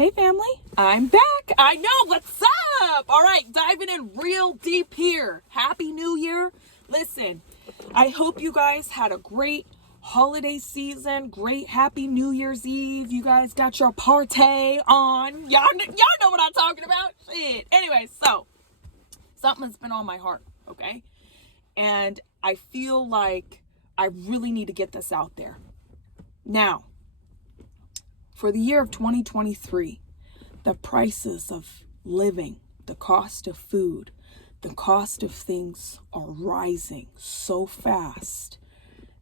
Hey family, I'm back. I know, what's up? All right, diving in real deep here. Happy New Year. Listen, I hope you guys had a great holiday season, great happy New Year's Eve. You guys got your party on. Y'all know what I'm talking about. Shit. Anyway, so something's been on my heart, okay? And I feel like I really need to get this out there. Now, for the year of 2023, the prices of living, the cost of food, the cost of things are rising so fast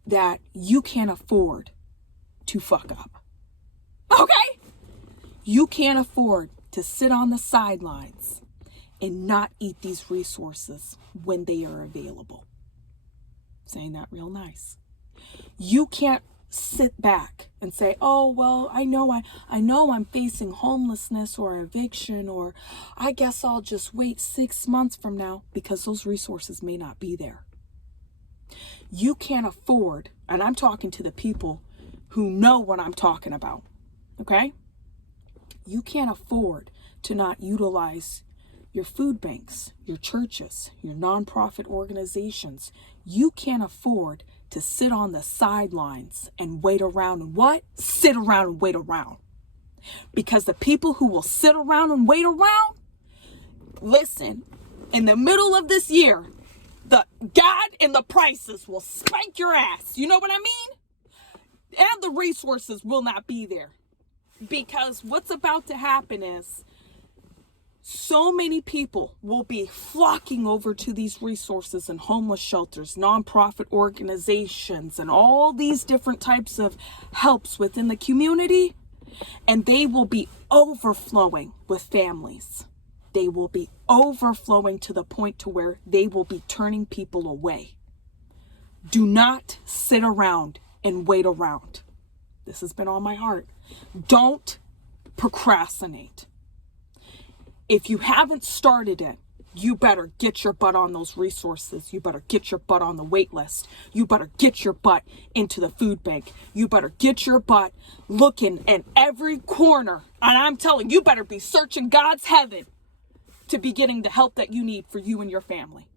that you can't afford to fuck up. Okay? You can't afford to sit on the sidelines and not eat these resources when they are available. Saying that real nice. You can't sit back and say, oh, well, I know I'm facing homelessness or eviction, or I guess I'll just wait 6 months from now, because those resources may not be there. You can't afford, and I'm talking to the people who know what I'm talking about, okay? You can't afford to not utilize your food banks, your churches, your nonprofit organizations. You can't afford to sit on the sidelines and wait around and what? Sit around and wait around. Because the people who will sit around and wait around, listen, in the middle of this year, the God and the prices will spank your ass. You know what I mean? And the resources will not be there. Because what's about to happen is so many people will be flocking over to these resources and homeless shelters, nonprofit organizations, and all these different types of helps within the community. And they will be overflowing with families. They will be overflowing to the point to where they will be turning people away. Do not sit around and wait around. This has been on my heart. Don't procrastinate. If you haven't started it, you better get your butt on those resources. You better get your butt on the wait list. You better get your butt into the food bank. You better get your butt looking in every corner. And I'm telling you, you better be searching God's heaven to be getting the help that you need for you and your family.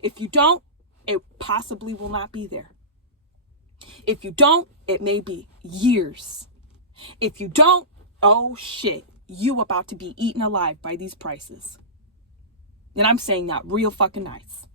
If you don't, it possibly will not be there. If you don't, it may be years. If you don't, oh shit, you about to be eaten alive by these prices. And I'm saying that real fucking nice.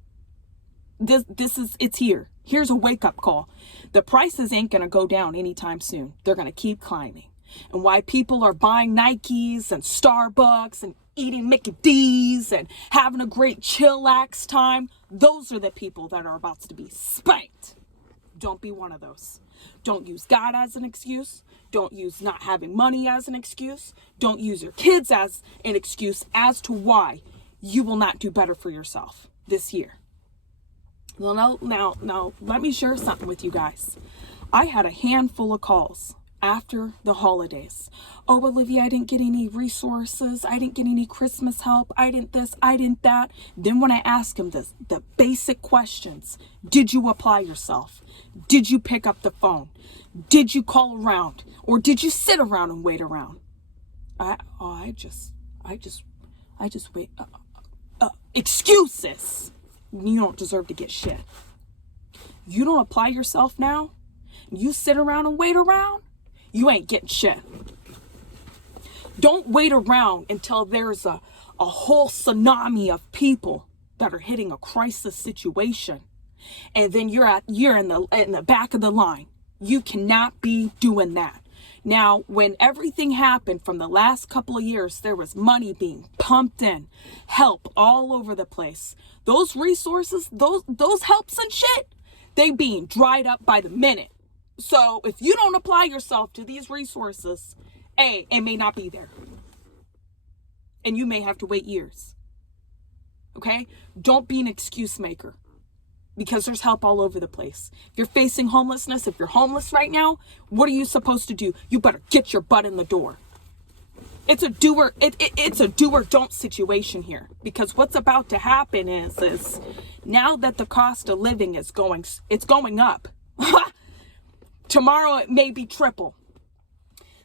It's here. Here's a wake-up call. The prices ain't gonna go down anytime soon. They're gonna keep climbing. And why people are buying Nikes and Starbucks and eating Mickey D's and having a great chillax time, those are the people that are about to be spanked. Don't be one of those. Don't use God as an excuse. Don't use not having money as an excuse. Don't use your kids as an excuse as to why you will not do better for yourself this year. Well, now, let me share something with you guys. I had a handful of calls after the holidays. Oh, Olivia, I didn't get any resources. I didn't get any Christmas help. I didn't this, I didn't that. Then when I ask them the basic questions, did you apply yourself? Did you pick up the phone? Did you call around? Or did you sit around and wait around? I just wait. Excuses. You don't deserve to get shit. You don't apply yourself now. You sit around and wait around. You ain't getting shit. Don't wait around until there's a whole tsunami of people that are hitting a crisis situation. And then you're in the back of the line. You cannot be doing that. Now, when everything happened from the last couple of years, there was money being pumped in, help all over the place. Those resources, those helps and shit, they being dried up by the minute. So if you don't apply yourself to these resources, it may not be there. And you may have to wait years. Okay? Don't be an excuse maker. Because there's help all over the place. If you're facing homelessness, if you're homeless right now, what are you supposed to do? You better get your butt in the door. It's a do or don't situation here. Because what's about to happen is now that the cost of living is going up. Tomorrow it may be triple.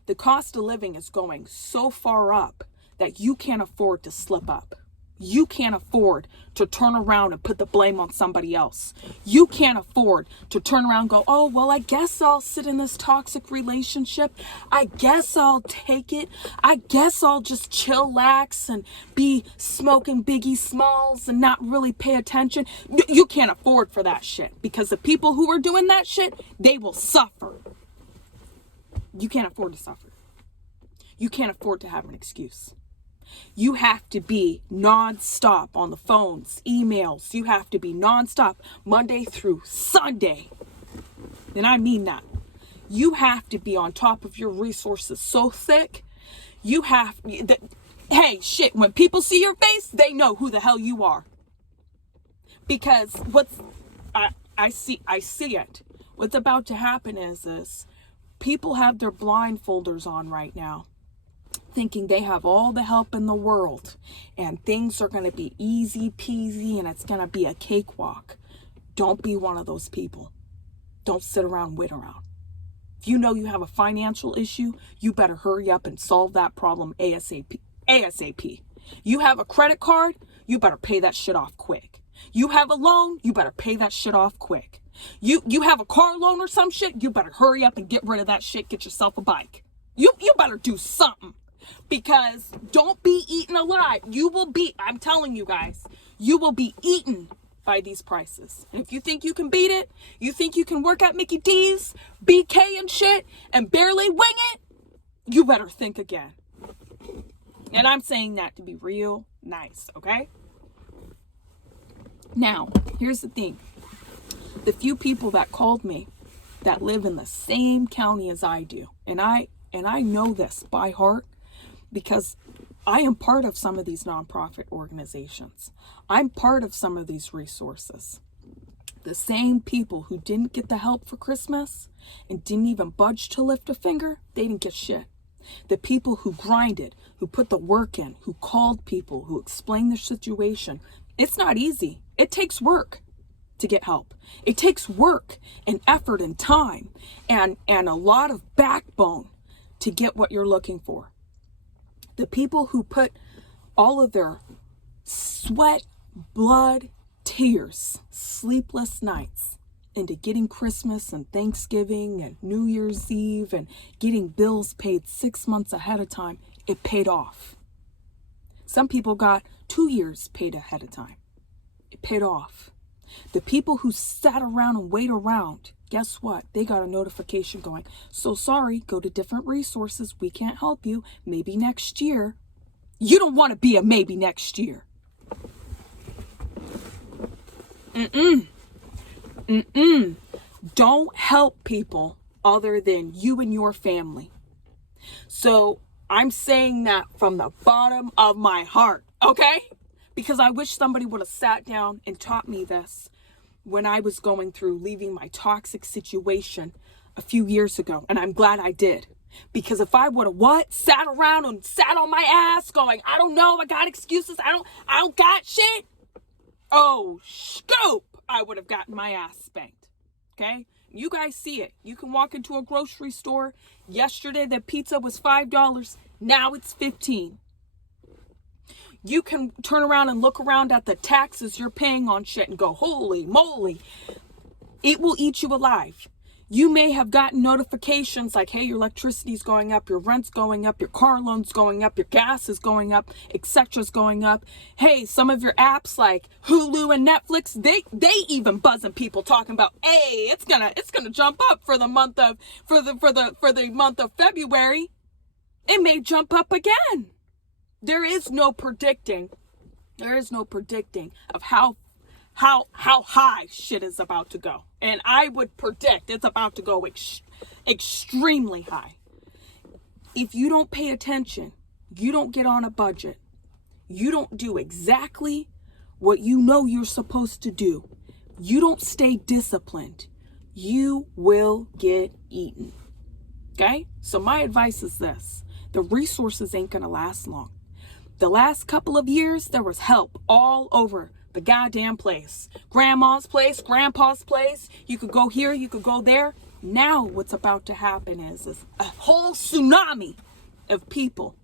The cost of living is going so far up that you can't afford to slip up. You can't afford to turn around and put the blame on somebody else. You can't afford to turn around and go, oh, well, I guess I'll sit in this toxic relationship. I guess I'll take it. I guess I'll just chillax and be smoking Biggie Smalls and not really pay attention. You can't afford for that shit, because the people who are doing that shit, they will suffer. You can't afford to suffer. You can't afford to have an excuse. You have to be nonstop on the phones, emails. You have to be nonstop Monday through Sunday. And I mean that. You have to be on top of your resources so thick. You have, hey, shit, when people see your face, they know who the hell you are. Because I see it. What's about to happen is this. People have their blindfolders on right now, thinking they have all the help in the world and things are going to be easy peasy and it's going to be a cakewalk. Don't be one of those people. Don't sit around, wait around. If you know you have a financial issue, you better hurry up and solve that problem ASAP. You have a credit card, you better pay that shit off quick. You have a loan, you better pay that shit off quick. You have a car loan or some shit, you better hurry up and get rid of that shit, get yourself a bike. You better do something. Because don't be eaten alive. You will be, I'm telling you guys, you will be eaten by these prices. And if you think you can beat it, you think you can work at Mickey D's, BK and shit, and barely wing it, you better think again. And I'm saying that to be real nice, okay? Now, here's the thing. The few people that called me that live in the same county as I do, and I know this by heart, because I am part of some of these nonprofit organizations. I'm part of some of these resources. The same people who didn't get the help for Christmas and didn't even budge to lift a finger, they didn't get shit. The people who grinded, who put the work in, who called people, who explained their situation, it's not easy. It takes work to get help. It takes work and effort and time and a lot of backbone to get what you're looking for. The people who put all of their sweat, blood, tears, sleepless nights into getting Christmas and Thanksgiving and New Year's Eve and getting bills paid 6 months ahead of time, it paid off. Some people got 2 years paid ahead of time. It paid off. The people who sat around and wait around, guess what? They got a notification going, so sorry, go to different resources. We can't help you. Maybe next year. You don't want to be a maybe next year. Don't help people other than you and your family. So I'm saying that from the bottom of my heart, okay? Because I wish somebody would have sat down and taught me this when I was going through leaving my toxic situation a few years ago. And I'm glad I did. Because if I would have sat around and sat on my ass going, I don't know, I got excuses, I don't got shit. Oh, scoop, I would have gotten my ass spanked. Okay? You guys see it. You can walk into a grocery store. Yesterday the pizza was $5. Now it's $15. You can turn around and look around at the taxes you're paying on shit and go, holy moly. It will eat you alive. You may have gotten notifications like, hey, your electricity's going up, your rent's going up, your car loan's going up, your gas is going up, etc's going up. Hey, some of your apps like Hulu and Netflix, they even buzzing people talking about, hey, it's gonna jump up for the month of for the month of February. It may jump up again. There is no predicting of how high shit is about to go. And I would predict it's about to go extremely high. If you don't pay attention, you don't get on a budget, you don't do exactly what you know you're supposed to do, you don't stay disciplined, you will get eaten. Okay? So my advice is this. The resources ain't gonna last long. The last couple of years, there was help all over the goddamn place. Grandma's place, grandpa's place. You could go here, you could go there. Now what's about to happen is a whole tsunami of people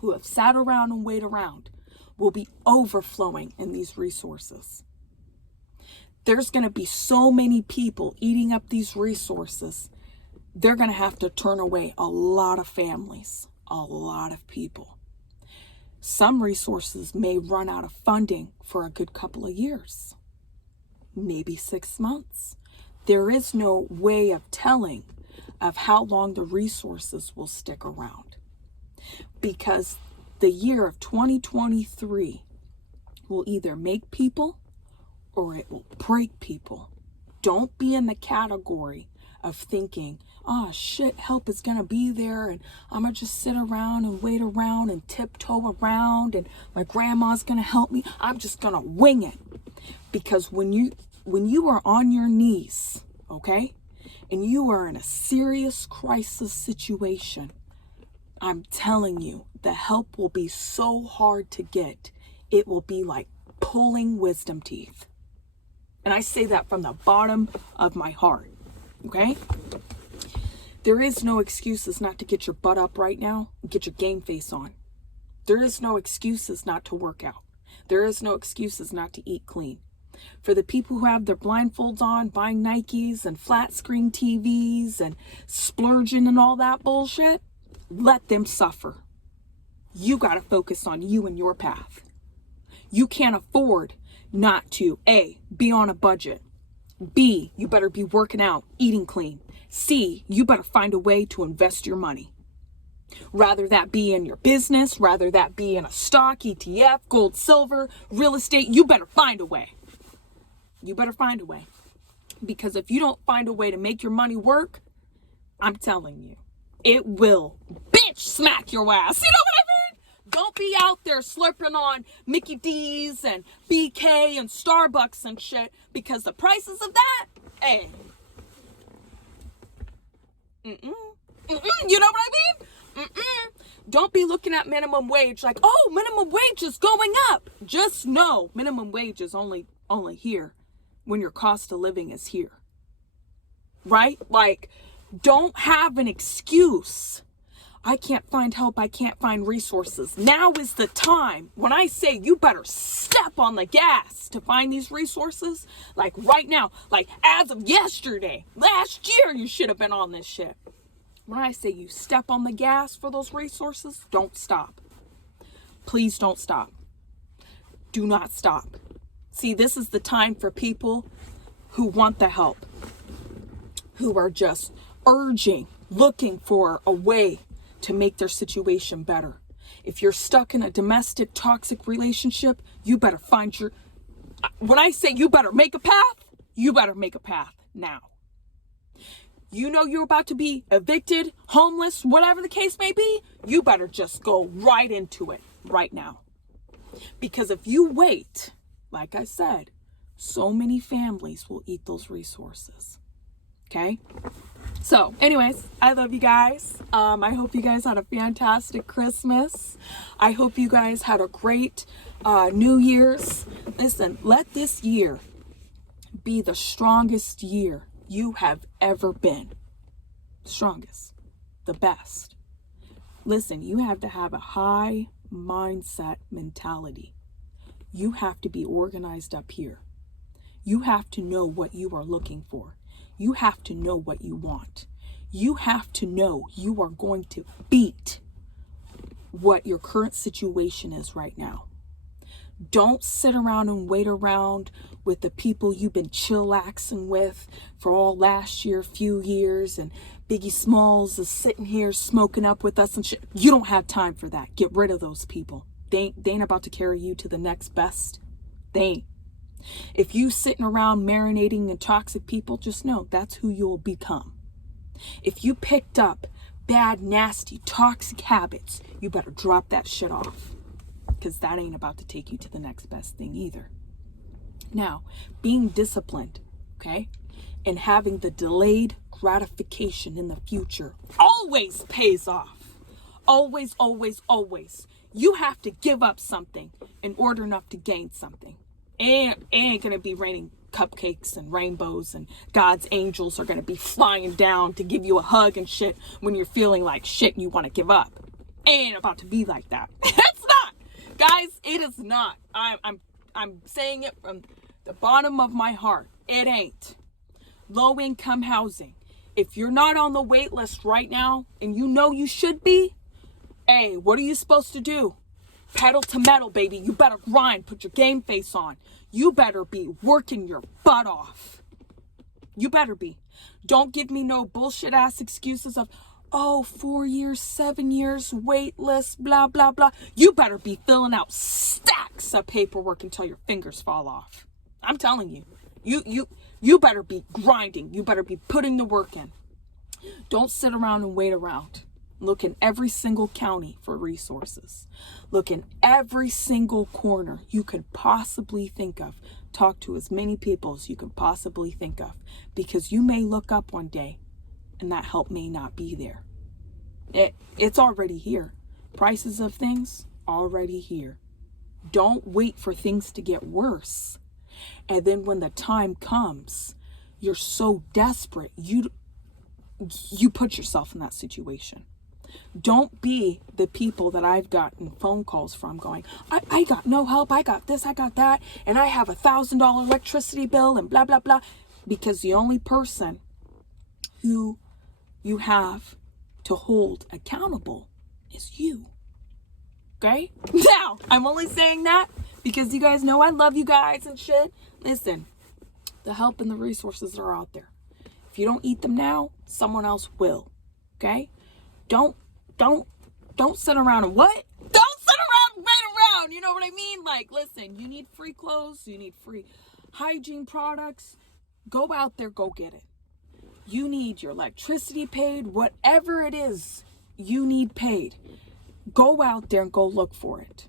who have sat around and wait around will be overflowing in these resources. There's going to be so many people eating up these resources. They're going to have to turn away a lot of families, a lot of people. Some resources may run out of funding for a good couple of years, maybe 6 months. There is no way of telling of how long the resources will stick around, because the year of 2023 will either make people or it will break people. Don't be in the category of thinking, oh shit, help is gonna be there and I'm gonna just sit around and wait around and tiptoe around and my grandma's gonna help me. I'm just gonna wing it. Because when you are on your knees, okay, and you are in a serious crisis situation, I'm telling you, the help will be so hard to get. It will be like pulling wisdom teeth. And I say that from the bottom of my heart, okay? There is no excuses not to get your butt up right now and get your game face on. There is no excuses not to work out. There is no excuses not to eat clean. For the people who have their blindfolds on, buying Nikes and flat screen TVs and splurging and all that bullshit, let them suffer. You got to focus on you and your path. You can't afford not to, A, be on a budget. B, you better be working out, eating clean. C, you better find a way to invest your money. Rather that be in your business, rather that be in a stock, ETF, gold, silver, real estate, you better find a way. You better find a way. Because if you don't find a way to make your money work, I'm telling you, it will bitch smack your ass. You know what I mean? Don't be out there slurping on Mickey D's and BK and Starbucks and shit, because the prices of that, hey. You know what I mean? Don't be looking at minimum wage like, oh, minimum wage is going up. Just know minimum wage is only here when your cost of living is here. Right? Like, don't have an excuse. I can't find help. I can't find resources. Now is the time. When I say you better step on the gas to find these resources, like right now, like as of yesterday, last year, you should have been on this shit. When I say you step on the gas for those resources, don't stop. Please don't stop. Do not stop. See, this is the time for people who want the help, who are just urging, looking for a way to make their situation better. If you're stuck in a domestic toxic relationship, you better find when I say you better make a path, you better make a path now. You know you're about to be evicted, homeless, whatever the case may be, you better just go right into it right now. Because if you wait, like I said, so many families will eat those resources. Okay? So, anyways, I love you guys. I hope you guys had a fantastic Christmas. I hope you guys had a great New Year's. Listen, let this year be the strongest year you have ever been. Strongest. The best. Listen, you have to have a high mindset mentality. You have to be organized up here. You have to know what you are looking for. You have to know what you want. You have to know you are going to beat what your current situation is right now. Don't sit around and wait around with the people you've been chillaxing with for all last year, few years, and Biggie Smalls is sitting here smoking up with us and shit. You don't have time for that. Get rid of those people. They ain't about to carry you to the next best. They ain't. If you sitting around marinating in toxic people, just know that's who you'll become. If you picked up bad, nasty, toxic habits, you better drop that shit off, because that ain't about to take you to the next best thing either. Now, being disciplined, okay, and having the delayed gratification in the future always pays off. Always, always, always. You have to give up something in order enough to gain something. And it ain't gonna be raining cupcakes and rainbows and God's angels are gonna be flying down to give you a hug and shit when you're feeling like shit and you want to give up. It ain't about to be like that. It's not, guys. It is not. I'm saying it from the bottom of my heart. It ain't. Low income housing. If you're not on the wait list right now and you know you should be, hey, what are you supposed to do? Pedal to metal, baby. You better grind. Put your game face on. You better be working your butt off. You better be. Don't give me no bullshit ass excuses of, oh, 4 years, 7 years, wait list, blah, blah, blah. You better be filling out stacks of paperwork until your fingers fall off. I'm telling you. You better be grinding. You better be putting the work in. Don't sit around and wait around. Look in every single county for resources. Look in every single corner you could possibly think of. Talk to as many people as you could possibly think of. Because you may look up one day and that help may not be there. It's already here. Prices of things already here. Don't wait for things to get worse. And then when the time comes, you're so desperate, you put yourself in that situation. Don't be the people that I've gotten phone calls from going, I got no help, I got this, I got that, and I have $1,000 electricity bill and blah, blah, blah. Because the only person who you have to hold accountable is you. Okay? Now, I'm only saying that because you guys know I love you guys and shit. Listen, the help and the resources are out there. If you don't eat them now, someone else will. Okay? Don't sit around and what? Don't sit around and wait around. You know what I mean? Like, listen, you need free clothes. You need free hygiene products. Go out there, go get it. You need your electricity paid. Whatever it is you need paid. Go out there and go look for it.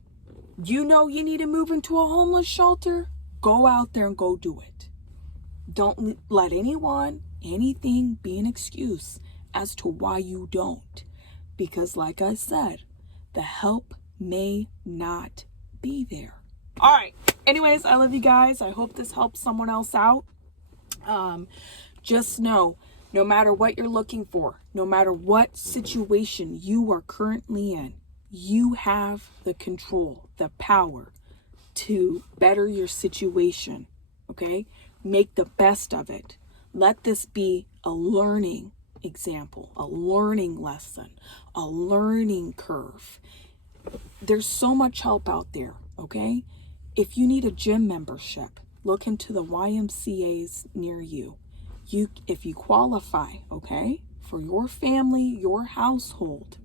You know you need to move into a homeless shelter? Go out there and go do it. Don't let anything be an excuse as to why you don't. Because like I said, the help may not be there. All right. Anyways, I love you guys. I hope this helps someone else out. Just know, no matter what you're looking for, no matter what situation you are currently in, you have the control, the power to better your situation, okay? Make the best of it. Let this be a learning example, a learning lesson, a learning curve. There's so much help out there, okay? If you need a gym membership, look into the YMCAs near you. If you qualify, okay, for your family, your household,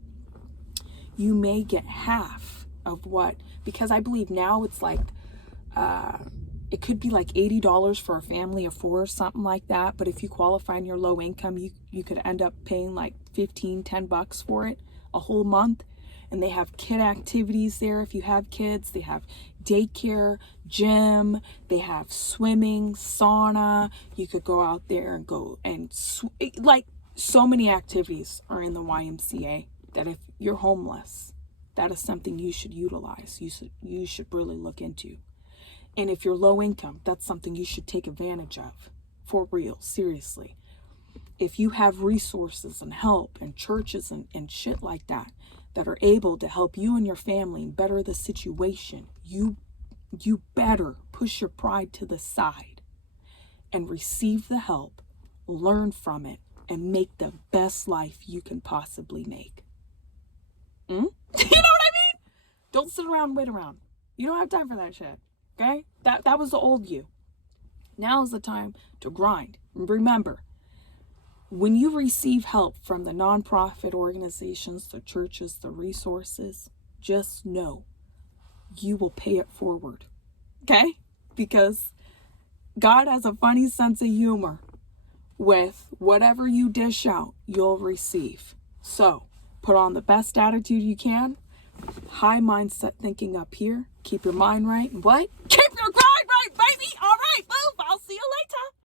you may get half of what, because I believe now it's like, it could be like $80 for a family of 4 or something like that. But if you qualify in your low income, you could end up paying like $15-10 for it a whole month. And they have kid activities there. If you have kids, they have daycare, gym, they have swimming, sauna. You could go out there and go and like so many activities are in the YMCA that if you're homeless, that is something you should utilize. You should really look into. And if you're low income, that's something you should take advantage of. For real, seriously. If you have resources and help and churches and shit like that are able to help you and your family better the situation, you better push your pride to the side and receive the help, learn from it, and make the best life you can possibly make. You know what I mean? Don't sit around and wait around. You don't have time for that shit. Okay? That was the old you. Now is the time to grind. Remember, when you receive help from the nonprofit organizations, the churches, the resources, just know you will pay it forward. Okay? Because God has a funny sense of humor. With whatever you dish out, you'll receive. So, put on the best attitude you can. High mindset thinking up here. Keep your mind right. What? Keep your